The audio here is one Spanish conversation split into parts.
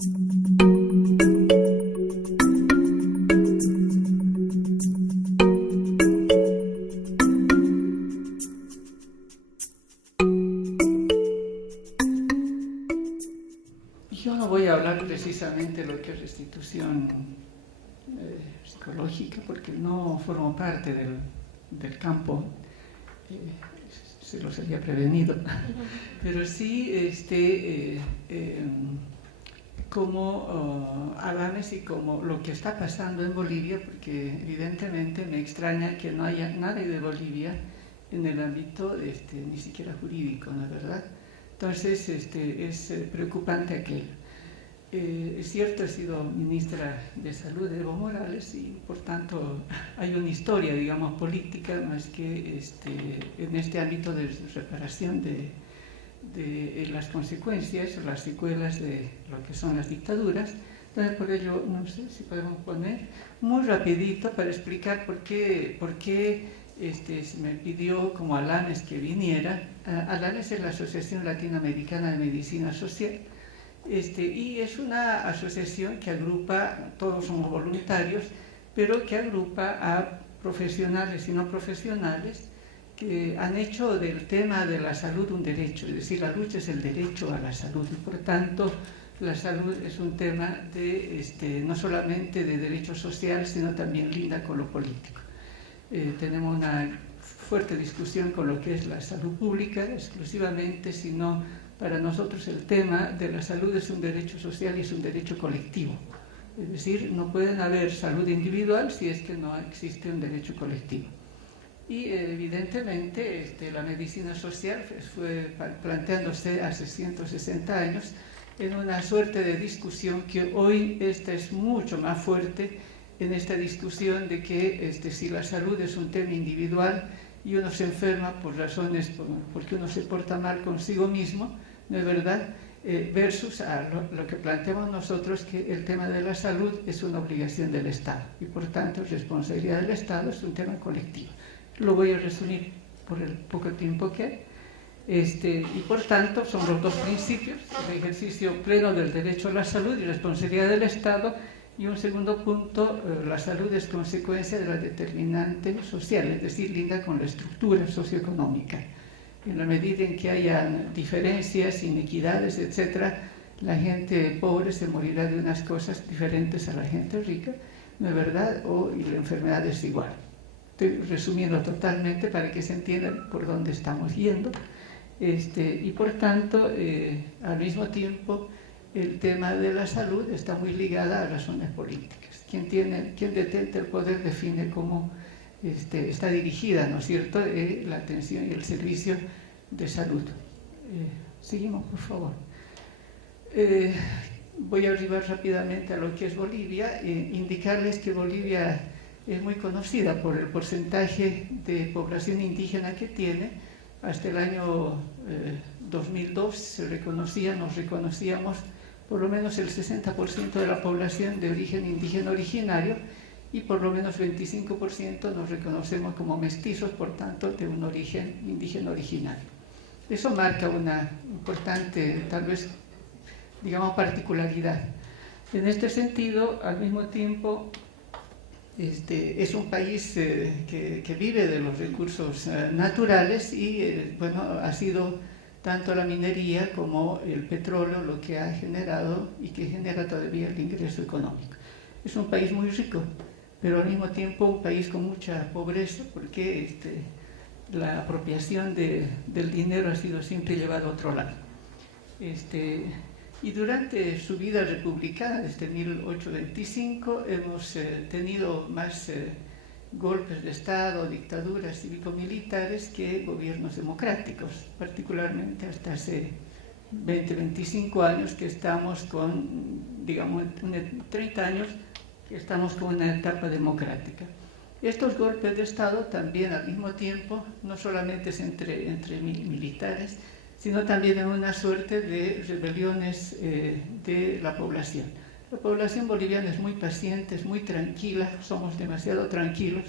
Yo no voy a hablar precisamente de lo que es restitución psicológica, porque no formo parte del campo, se los había prevenido, pero sí como Adames y como lo que está pasando en Bolivia, porque evidentemente me extraña que no haya nadie de Bolivia en el ámbito ni siquiera jurídico, ¿no es verdad? Entonces es preocupante aquello. Es cierto, he sido ministra de Salud de Evo Morales y por tanto hay una historia, digamos, política más que en este ámbito de reparación de las consecuencias o las secuelas de lo que son las dictaduras. Entonces, por ello, no sé si podemos poner muy rapidito para explicar por qué se me pidió como Alanes que viniera. Alanes es la Asociación Latinoamericana de Medicina Social. Y es una asociación que agrupa, todos somos voluntarios, pero que agrupa a profesionales y no profesionales que han hecho del tema de la salud un derecho, es decir, la lucha es el derecho a la salud y por tanto la salud es un tema no solamente de derecho social, sino también linda con lo político. Tenemos una fuerte discusión con lo que es la salud pública exclusivamente, sino para nosotros el tema de la salud es un derecho social y es un derecho colectivo. Es decir, no pueden haber salud individual si es que no existe un derecho colectivo. Y evidentemente la medicina social fue planteándose hace 160 años en una suerte de discusión que hoy es mucho más fuerte en esta discusión de que si la salud es un tema individual y uno se enferma por razones, porque uno se porta mal consigo mismo, ¿no es verdad? Versus a lo que planteamos nosotros, que el tema de la salud es una obligación del Estado y por tanto responsabilidad del Estado es un tema colectivo. Lo voy a resumir por el poco tiempo que hay. Y por tanto son los dos principios: el ejercicio pleno del derecho a la salud y responsabilidad del Estado, y un segundo punto, la salud es consecuencia de la determinante social, es decir, linda con la estructura socioeconómica. En la medida en que hayan diferencias, inequidades, etc., la gente pobre se morirá de unas cosas diferentes a la gente rica, ¿no es verdad? Y la enfermedad es igual. Estoy resumiendo totalmente para que se entienda por dónde estamos yendo. Y por tanto, al mismo tiempo, el tema de la salud está muy ligada a razones políticas. Quien detenta el poder define cómo está dirigida, ¿no es cierto?, la atención y el servicio de salud. Seguimos, por favor. Voy a arribar rápidamente a lo que es Bolivia, indicarles que Bolivia es muy conocida por el porcentaje de población indígena que tiene. Hasta el año 2002 nos reconocíamos por lo menos el 60% de la población de origen indígena originario y por lo menos 25% nos reconocemos como mestizos, por tanto, de un origen indígena originario. Eso marca una importante, tal vez, digamos, particularidad. En este sentido, al mismo tiempo, es un país que vive de los recursos naturales y, bueno, ha sido tanto la minería como el petróleo lo que ha generado y que genera todavía el ingreso económico. Es un país muy rico, pero al mismo tiempo un país con mucha pobreza, porque la apropiación del dinero ha sido siempre llevada a otro lado. Y durante su vida republicana, desde 1825, hemos tenido más golpes de Estado, dictaduras cívico-militares que gobiernos democráticos, particularmente hasta hace 20-25 años que estamos con, digamos, 30 años que estamos con una etapa democrática. Estos golpes de Estado también al mismo tiempo, no solamente es entre militares, sino también en una suerte de rebeliones de la población. La población boliviana es muy paciente, es muy tranquila, somos demasiado tranquilos,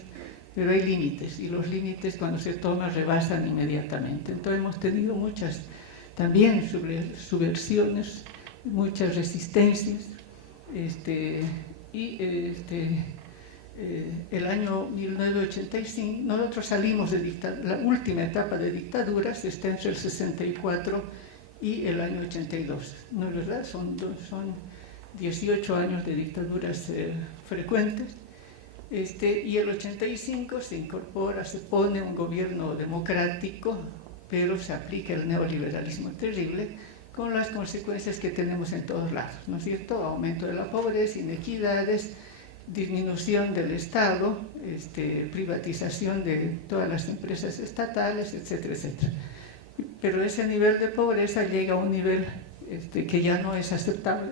pero hay límites, y los límites cuando se toman rebasan inmediatamente. Entonces hemos tenido muchas también subversiones muchas resistencias, el año 1985, nosotros salimos de la última etapa de dictaduras, está entre el 64 y el año 82, ¿no es verdad? Son 18 años de dictaduras frecuentes, y el 85 se incorpora, se pone un gobierno democrático, pero se aplica el neoliberalismo terrible, con las consecuencias que tenemos en todos lados, ¿no es cierto? Aumento de la pobreza, inequidades, disminución del Estado, privatización de todas las empresas estatales, etcétera, etcétera. Pero ese nivel de pobreza llega a un nivel que ya no es aceptable,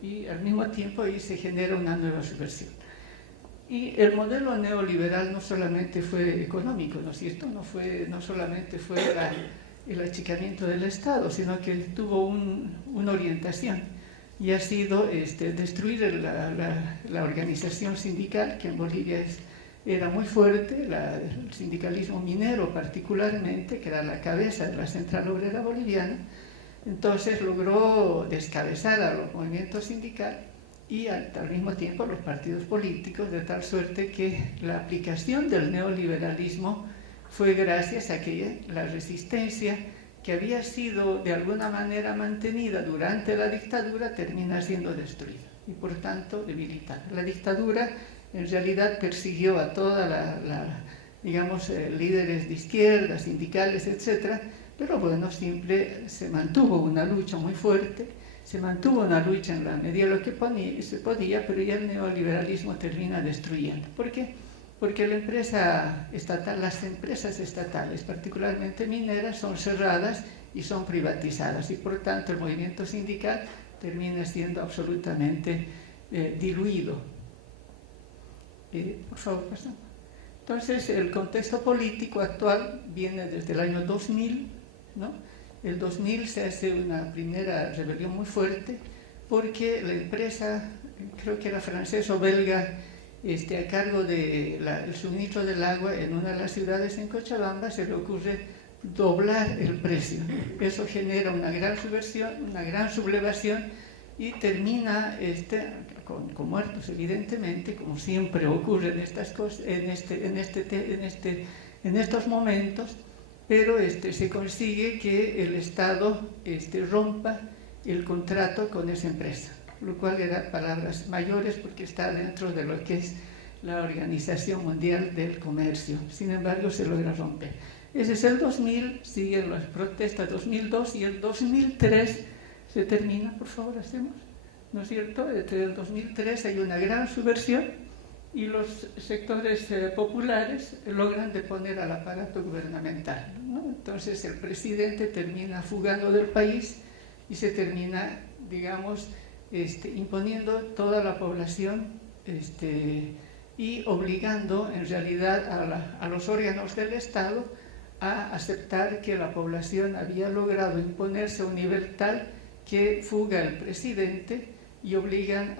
y al mismo tiempo ahí se genera una nueva subversión. Y el modelo neoliberal no solamente fue económico, ¿no es cierto? No solamente fue el achicamiento del Estado, sino que tuvo una orientación, y ha sido destruir la organización sindical, que en Bolivia era muy fuerte, el sindicalismo minero particularmente, que era la cabeza de la Central Obrera Boliviana. Entonces logró descabezar a los movimientos sindicales y al mismo tiempo los partidos políticos, de tal suerte que la aplicación del neoliberalismo fue gracias a que la resistencia que había sido de alguna manera mantenida durante la dictadura termina siendo destruida y por tanto debilitada. La dictadura en realidad persiguió a toda digamos, líderes de izquierda, sindicales, etcétera, pero bueno, siempre se mantuvo una lucha muy fuerte, se mantuvo una lucha en la medida de lo que se podía, pero ya el neoliberalismo termina destruyendo. ¿Por qué? Porque las empresas estatales, particularmente mineras, son cerradas y son privatizadas, y por tanto el movimiento sindical termina siendo absolutamente diluido. Por favor, pasamos. Entonces, el contexto político actual viene desde el año 2000, ¿no? El 2000 se hace una primera rebelión muy fuerte porque la empresa, creo que era francesa o belga, a cargo del suministro del agua en una de las ciudades en Cochabamba, se le ocurre doblar el precio. Eso genera una gran subversión, una gran sublevación, y termina con muertos, evidentemente, como siempre ocurre en estas cosas, en estos momentos, pero se consigue que el Estado rompa el contrato con esa empresa, lo cual era palabras mayores porque está dentro de lo que es la Organización Mundial del Comercio. Sin embargo, se logra romper. Ese es el 2000, siguen las protestas 2002 y el 2003 se termina, por favor, hacemos, ¿no es cierto? Desde el 2003 hay una gran subversión y los sectores populares logran deponer al aparato gubernamental, ¿no? Entonces el presidente termina fugando del país y se termina, digamos, imponiendo toda la población y obligando en realidad a los órganos del Estado a aceptar que la población había logrado imponerse a un nivel tal que fuga el presidente y obligan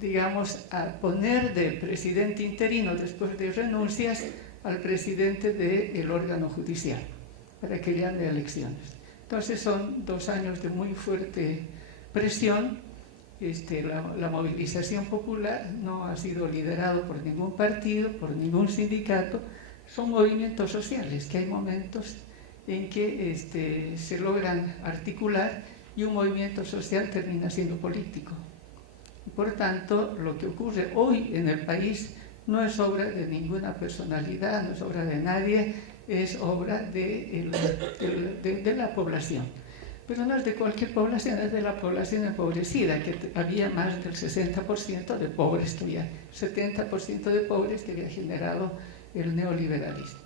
digamos, a poner de presidente interino después de renuncias al presidente del órgano judicial para que llame a elecciones. Entonces son 2 años de muy fuerte presión. La movilización popular no ha sido liderado por ningún partido, por ningún sindicato, son movimientos sociales, que hay momentos en que se logran articular y un movimiento social termina siendo político. Por tanto, lo que ocurre hoy en el país no es obra de ninguna personalidad, no es obra de nadie, es obra de la población. Pero no es de cualquier población, es de la población empobrecida, que había más del 60% de pobres, que había 70% de pobres que había generado el neoliberalismo.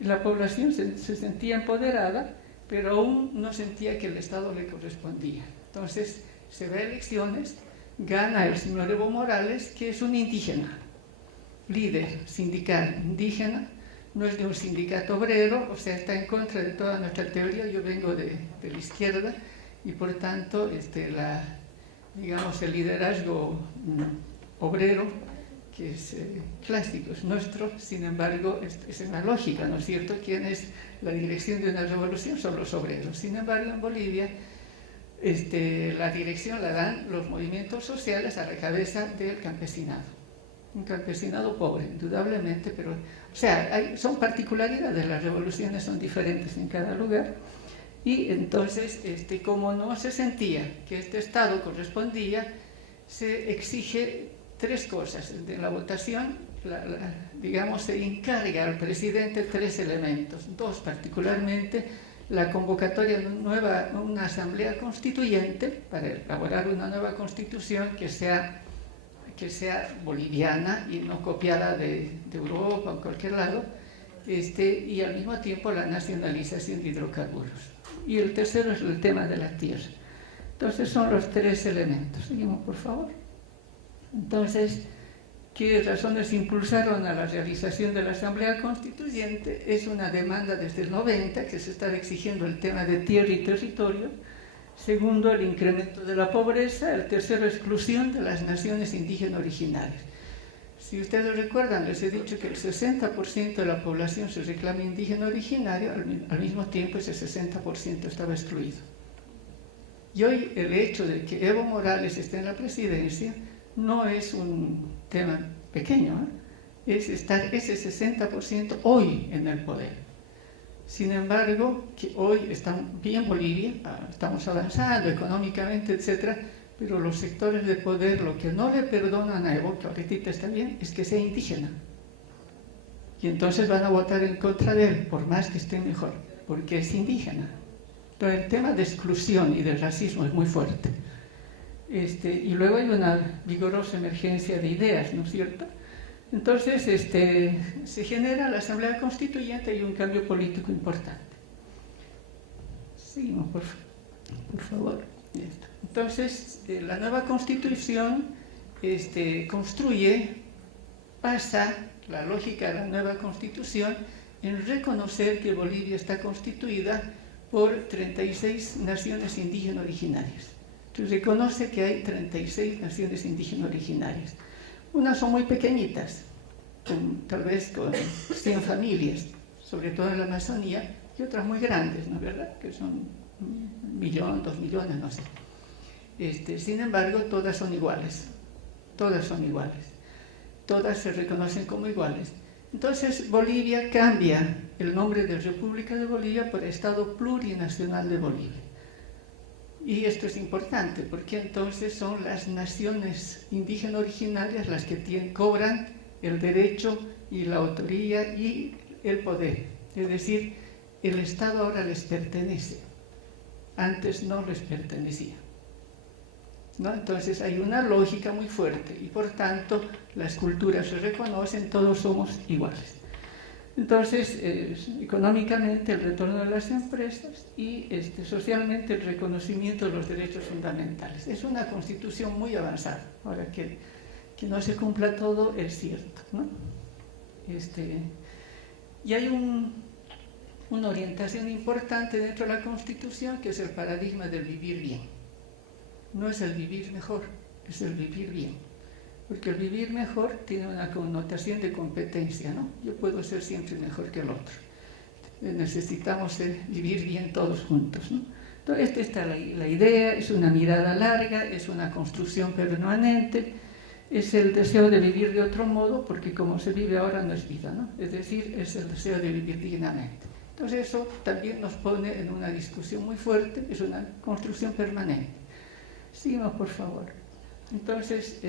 La población se sentía empoderada, pero aún no sentía que el Estado le correspondía. Entonces se va a elecciones, gana el señor Evo Morales, que es un indígena, líder sindical indígena, no es de un sindicato obrero, o sea, está en contra de toda nuestra teoría. Yo vengo de la izquierda y por tanto digamos, el liderazgo obrero que es clásico, es nuestro, sin embargo, es una lógica, ¿no es cierto? ¿Quién es la dirección de una revolución? Son los obreros. Sin embargo, en Bolivia, la dirección la dan los movimientos sociales a la cabeza del campesinado. Un campesinado pobre, indudablemente, pero, o sea, son particularidades, las revoluciones son diferentes en cada lugar, y entonces, como no se sentía que este Estado correspondía, se exige tres cosas. De la votación, digamos, se encarga al presidente tres elementos, dos particularmente: la convocatoria de una asamblea constituyente para elaborar una nueva constitución que sea boliviana y no copiada de Europa o cualquier lado, y al mismo tiempo la nacionalización de hidrocarburos. Y el tercero es el tema de la tierra. Entonces son los tres elementos. Seguimos, por favor. Entonces, ¿qué razones impulsaron a la realización de la Asamblea Constituyente? Es una demanda desde el 90 que se está exigiendo el tema de tierra y territorio. Segundo, el incremento de la pobreza. El tercero, exclusión de las naciones indígenas originarias. Si ustedes recuerdan, les he dicho que el 60% de la población se reclama indígena originario, al mismo tiempo ese 60% estaba excluido. Y hoy el hecho de que Evo Morales esté en la presidencia no es un tema pequeño, es estar ese 60% hoy en el poder. Sin embargo, que hoy está bien Bolivia, estamos avanzando económicamente, etc., pero los sectores de poder lo que no le perdonan a Evo, que ahorita está bien, es que sea indígena. Y entonces van a votar en contra de él, por más que esté mejor, porque es indígena. Entonces el tema de exclusión y de racismo es muy fuerte. Y luego hay una vigorosa emergencia de ideas, ¿no es cierto? Entonces se genera la Asamblea Constituyente y un cambio político importante. Seguimos, por favor. Entonces, la nueva Constitución basa la lógica de la nueva Constitución en reconocer que Bolivia está constituida por 36 naciones indígenas originarias. Entonces, reconoce que hay 36 naciones indígenas originarias. Unas son muy pequeñitas, tal vez con 100 familias, sobre todo en la Amazonía, y otras muy grandes, ¿no es verdad? Que son 1 millón, 2 millones, no sé. Sin embargo, todas son iguales, todas se reconocen como iguales. Entonces, Bolivia cambia el nombre de República de Bolivia por Estado Plurinacional de Bolivia. Y esto es importante, porque entonces son las naciones indígenas originarias las que cobran el derecho y la autoría y el poder. Es decir, el Estado ahora les pertenece, antes no les pertenecía, ¿no? Entonces hay una lógica muy fuerte y por tanto las culturas se reconocen, todos somos iguales. Entonces, económicamente el retorno de las empresas y socialmente el reconocimiento de los derechos fundamentales. Es una constitución muy avanzada. Ahora que no se cumpla todo es cierto, ¿no? Y hay una orientación importante dentro de la Constitución que es el paradigma del vivir bien. No es el vivir mejor, es el vivir bien. Porque el vivir mejor tiene una connotación de competencia, ¿no? Yo puedo ser siempre mejor que el otro. Necesitamos vivir bien todos juntos, ¿no? Entonces, esta está la idea, es una mirada larga, es una construcción permanente, es el deseo de vivir de otro modo, porque como se vive ahora no es vida, ¿no? Es decir, es el deseo de vivir dignamente. Entonces, eso también nos pone en una discusión muy fuerte, es una construcción permanente. Sigamos, por favor. Entonces,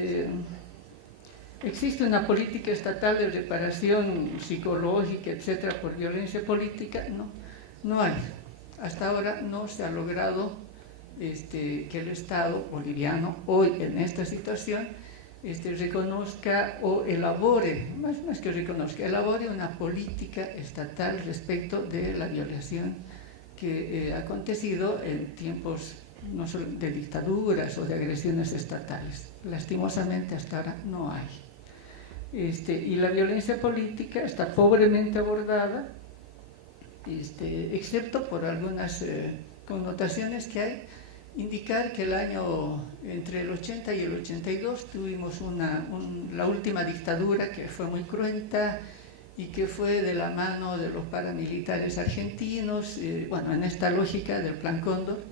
¿existe una política estatal de reparación psicológica, etcétera, por violencia política? No, no hay. Hasta ahora no se ha logrado que el Estado boliviano, hoy en esta situación, reconozca o elabore, más que reconozca, elabore una política estatal respecto de la violación que ha acontecido en tiempos no solo de dictaduras o de agresiones estatales. Lastimosamente hasta ahora no hay. Y la violencia política está pobremente abordada, excepto por algunas connotaciones que hay, indicar que el año entre el 80 y el 82 tuvimos la última dictadura que fue muy cruenta y que fue de la mano de los paramilitares argentinos, bueno, en esta lógica del Plan Cóndor,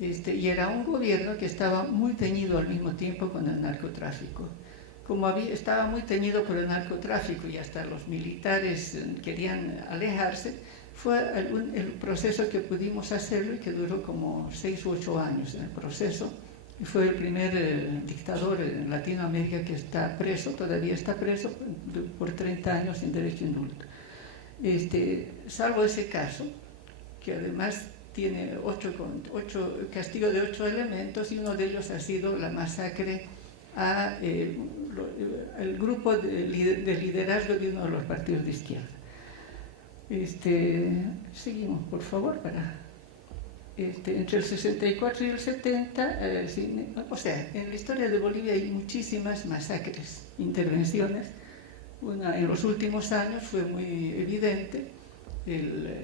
y era un gobierno que estaba muy teñido al mismo tiempo con el narcotráfico. Como estaba muy teñido por el narcotráfico y hasta los militares querían alejarse, fue el proceso que pudimos hacerlo y que duró como 6 u 8 años en el proceso. Y fue el primer dictador en Latinoamérica que está preso, todavía está preso por 30 años sin derecho indulto. Salvo ese caso, que además tiene 8 castigos de 8 elementos, y uno de ellos ha sido la masacre al grupo de liderazgo de uno de los partidos de izquierda. Seguimos, por favor, entre el 64 y el 70, o sea, en la historia de Bolivia hay muchísimas masacres, intervenciones. Una en los últimos años fue muy evidente.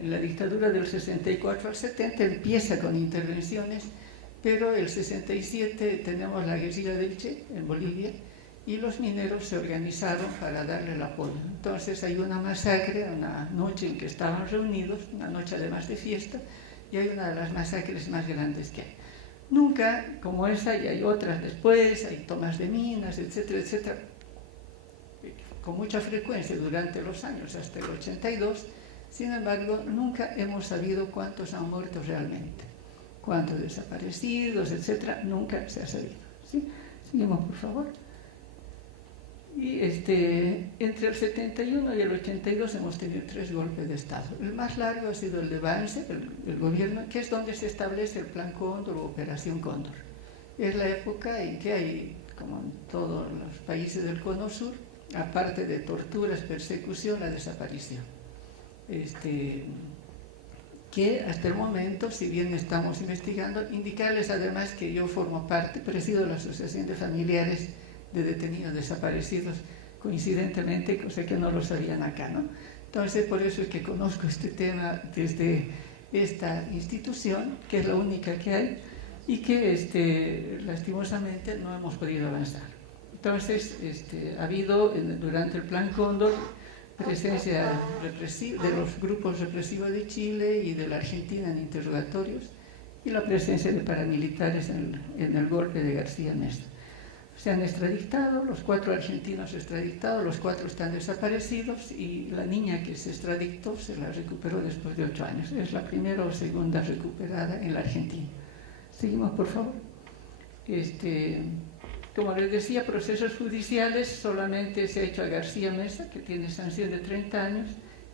La dictadura del 64 al 70 empieza con intervenciones, pero el 67 tenemos la guerrilla del Che en Bolivia, y los mineros se organizaron para darle el apoyo. Entonces hay una masacre, una noche en que estaban reunidos, una noche además de fiesta, y hay una de las masacres más grandes que hay. Nunca como esa, y hay otras después, hay tomas de minas, etcétera, etcétera, con mucha frecuencia durante los años hasta el 82. Sin embargo, nunca hemos sabido cuántos han muerto realmente, cuántos desaparecidos, etcétera, nunca se ha sabido. ¿Sí? Seguimos, por favor. Y entre el 71 y el 82 hemos tenido 3 golpes de Estado. El más largo ha sido el de Banzer, el gobierno, que es donde se establece el Plan Cóndor o Operación Cóndor. Es la época en que hay, como en todos los países del Cono Sur, aparte de torturas, persecución, la desaparición. Que hasta el momento, si bien estamos investigando, indicarles además que yo formo parte, presido la Asociación de Familiares de Detenidos Desaparecidos, coincidentemente, cosa que no lo sabían acá, ¿no? Entonces, por eso es que conozco este tema desde esta institución, que es la única que hay, y que lastimosamente no hemos podido avanzar. Entonces, ha habido durante el Plan Cóndor presencia represiva de los grupos represivos de Chile y de la Argentina en interrogatorios, y la presencia de paramilitares en el golpe de García Meza. Se han extraditado, los 4 argentinos extraditados, los 4 están desaparecidos, y la niña que se extraditó se la recuperó después de 8 años. Es la primera o segunda recuperada en la Argentina. Seguimos, por favor. Como les decía, procesos judiciales solamente se ha hecho a García Meza, que tiene sanción de 30 años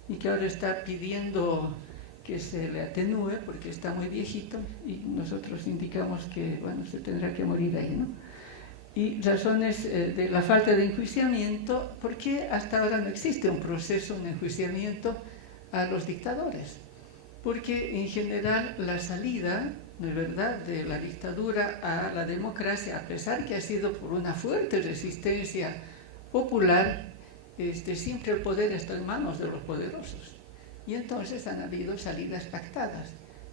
y que ahora está pidiendo que se le atenúe porque está muy viejito, y nosotros indicamos que, bueno, se tendrá que morir ahí, ¿no? Y razones de la falta de enjuiciamiento, porque hasta ahora no existe un proceso, un enjuiciamiento a los dictadores, porque en general la salida, ¿no es verdad?, de la dictadura a la democracia, a pesar que ha sido por una fuerte resistencia popular, siempre el poder está en manos de los poderosos, y entonces han habido salidas pactadas.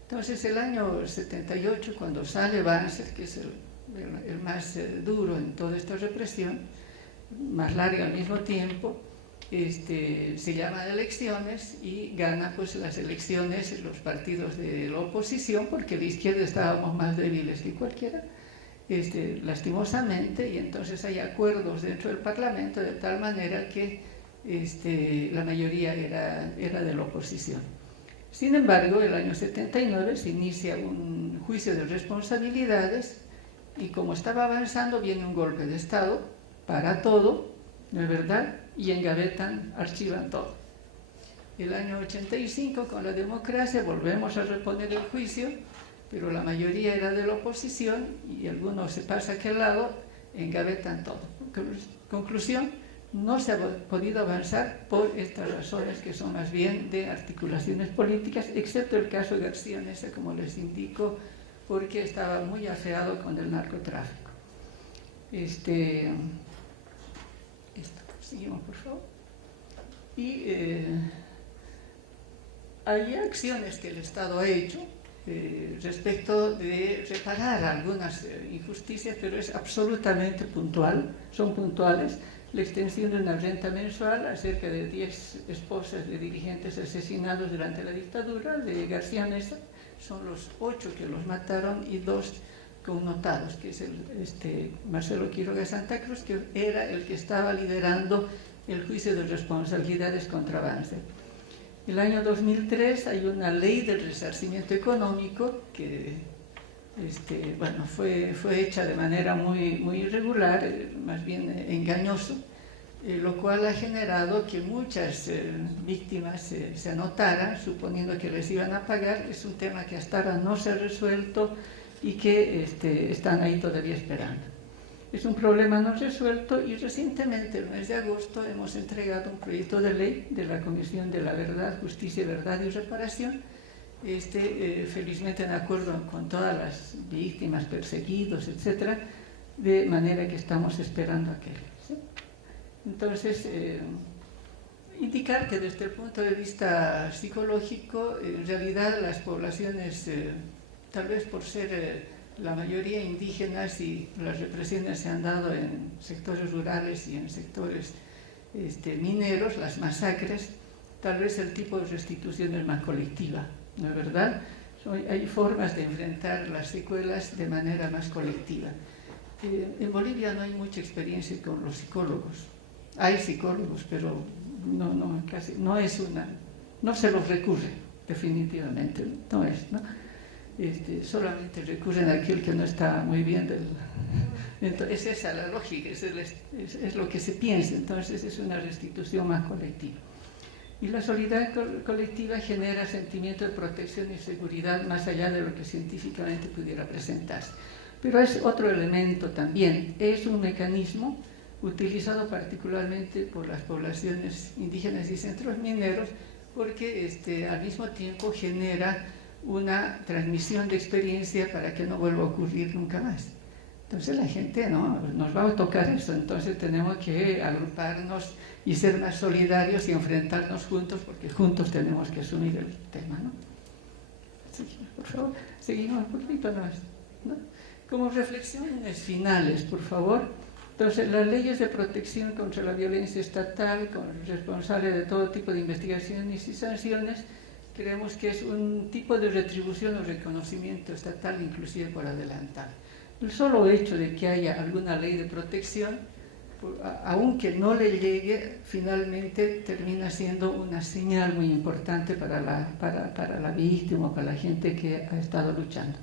Entonces el año 78, cuando sale Banzer, que es el más duro en toda esta represión, más larga al mismo tiempo, se llaman elecciones y gana pues las elecciones los partidos de la oposición, porque la izquierda estábamos más débiles que cualquiera, lastimosamente, y entonces hay acuerdos dentro del Parlamento de tal manera que la mayoría era de la oposición. Sin embargo, el año 79 se inicia un juicio de responsabilidades, y como estaba avanzando viene un golpe de Estado, para todo, ¿no es verdad?, y engavetan, archivan todo. El año 85, con la democracia, volvemos a reponer el juicio, pero la mayoría era de la oposición y algunos se pasa a aquel lado, engavetan todo. Conclusión, no se ha podido avanzar por estas razones que son más bien de articulaciones políticas, excepto el caso de García Meza, como les indico, porque estaba muy afeado con el narcotráfico. Seguimos, por favor. Y hay acciones que el Estado ha hecho respecto de reparar algunas injusticias, pero es absolutamente puntual, son puntuales. La extensión de una renta mensual a cerca de 10 esposas de dirigentes asesinados durante la dictadura de García Meza, son los 8 que los mataron y 2 connotados, que es Marcelo Quiroga Santa Cruz, que era el que estaba liderando el juicio de responsabilidades contra Banzer. El año 2003 hay una ley del resarcimiento económico que fue hecha de manera muy irregular, más bien engañoso, lo cual ha generado que muchas víctimas se anotaran, suponiendo que les iban a pagar. Es un tema que hasta ahora no se ha resuelto y que están ahí todavía esperando. Es un problema no resuelto y recientemente, el mes de agosto, hemos entregado un proyecto de ley de la Comisión de la Verdad, Justicia, Verdad y Reparación, felizmente en acuerdo con todas las víctimas, perseguidos, etc., de manera que estamos esperando aquel. ¿Sí? Entonces, indicar que desde el punto de vista psicológico, en realidad las poblaciones, tal vez por ser la mayoría indígenas y las represiones se han dado en sectores rurales y en sectores mineros, las masacres, tal vez el tipo de restitución es más colectiva, ¿no es verdad? Hay formas de enfrentar las secuelas de manera más colectiva. En Bolivia no hay mucha experiencia con los psicólogos. Hay psicólogos, pero no se los recurre, definitivamente, no es, ¿no? Solamente recurren a aquel que no está muy bien entonces esa es la lógica, es lo que se piensa. Entonces es una restitución más colectiva y la solidaridad colectiva genera sentimiento de protección y seguridad más allá de lo que científicamente pudiera presentarse. Pero es otro elemento también, es un mecanismo utilizado particularmente por las poblaciones indígenas y centros mineros porque al mismo tiempo genera una transmisión de experiencia para que no vuelva a ocurrir nunca más. Entonces la gente nos va a tocar eso, entonces tenemos que agruparnos y ser más solidarios y enfrentarnos juntos, porque juntos tenemos que asumir el tema, ¿no? Seguimos, por favor, seguimos un poquito más, ¿no? Como reflexiones finales, por favor. Entonces, las leyes de protección contra la violencia estatal, con responsables de todo tipo de investigaciones y sanciones, creemos que es un tipo de retribución o reconocimiento estatal, inclusive por adelantar. El solo hecho de que haya alguna ley de protección, aunque no le llegue, finalmente termina siendo una señal muy importante para la víctima, para la gente que ha estado luchando.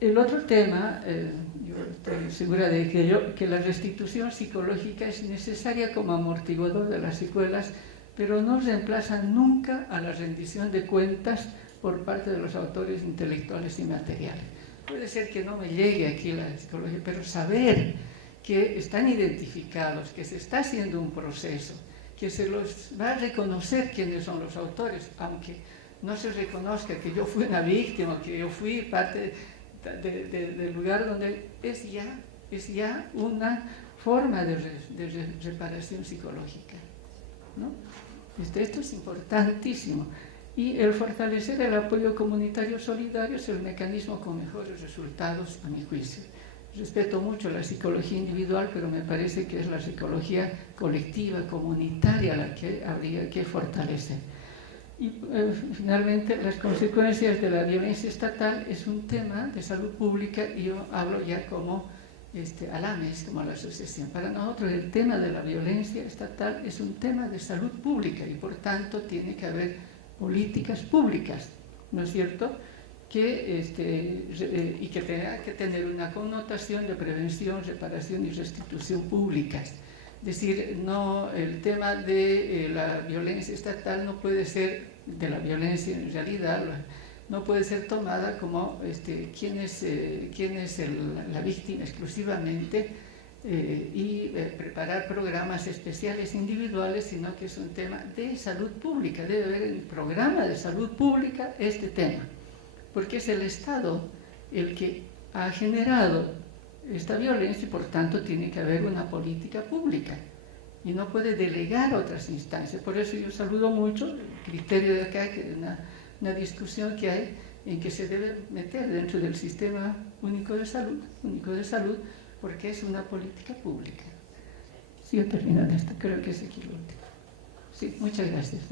El otro tema, yo estoy segura de que la restitución psicológica es necesaria como amortiguador de las secuelas, pero no reemplaza nunca a la rendición de cuentas por parte de los autores intelectuales y materiales. Puede ser que no me llegue aquí la psicología, pero saber que están identificados, que se está haciendo un proceso, que se los va a reconocer quiénes son los autores, aunque no se reconozca que yo fui una víctima, que yo fui parte del lugar donde es ya una forma de reparación psicológica, ¿no? Esto es importantísimo. Y el fortalecer el apoyo comunitario solidario es el mecanismo con mejores resultados, a mi juicio. Respeto mucho la psicología individual, pero me parece que es la psicología colectiva, comunitaria, la que habría que fortalecer. Y finalmente, las consecuencias de la violencia estatal es un tema de salud pública, y yo hablo ya como ALAMES, como la asociación. Para nosotros el tema de la violencia estatal es un tema de salud pública y por tanto tiene que haber políticas públicas, ¿no es cierto?, y que tenga que tener una connotación de prevención, reparación y restitución públicas. Es decir, el tema de la violencia estatal no puede ser, de la violencia en realidad, no puede ser tomada como quién es la víctima exclusivamente y preparar programas especiales individuales, sino que es un tema de salud pública. Debe haber en el programa de salud pública este tema, porque es el Estado el que ha generado esta violencia y por tanto tiene que haber una política pública y no puede delegar a otras instancias. Por eso yo saludo mucho el criterio de acá, que es una discusión que hay en que se debe meter dentro del sistema único de salud, porque es una política pública. Sigo terminando esto, creo que es aquí lo último. Sí, muchas gracias.